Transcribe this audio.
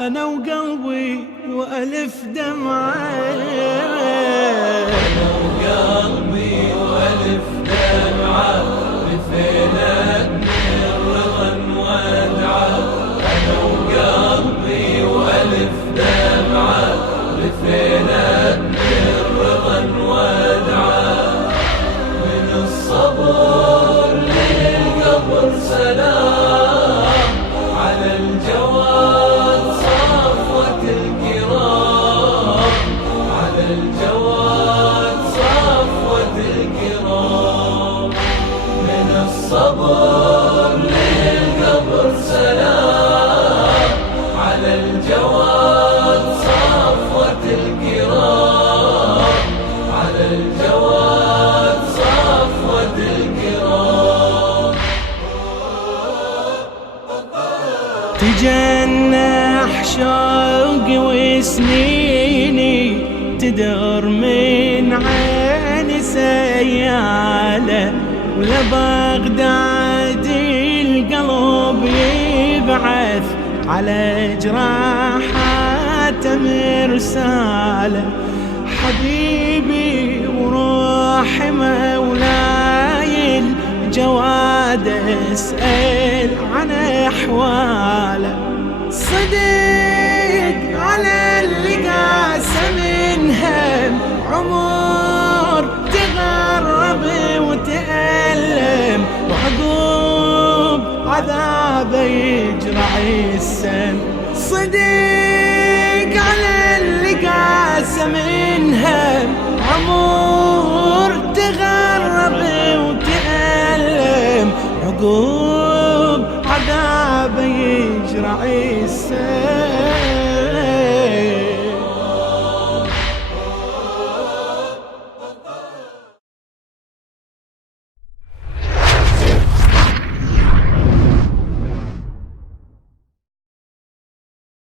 أنا وقلبي وألف دمعة، أنا وقلبي وألف دمعة، لفينا من رضا ودعة. أنا وقلبي وألف دمعة، لفينا من رضا ودعة. من الصبر للقبر سلام، على الجواد صفوة الكرام، على الجواد صفوة الكرام. من الصبر للقبر سلام، على الجواد صفوة الكرام، على الجواد صفوة الكرام. تجنح شوقي وسنيني، تدور من عيني سيالة، ولا بغداد القلب يبعث على جراحاته مرسالة. حبيبي وروحي مولاي الجواد اسأل عن احواله. صدق على اللي قاسى من هم، عمر تغرب وتألم، وعقوب عذابه يجرع السم. صدق على اللي قاسى من هم، عمر تغرب وتألم، عقوب عذابه يجرع السم.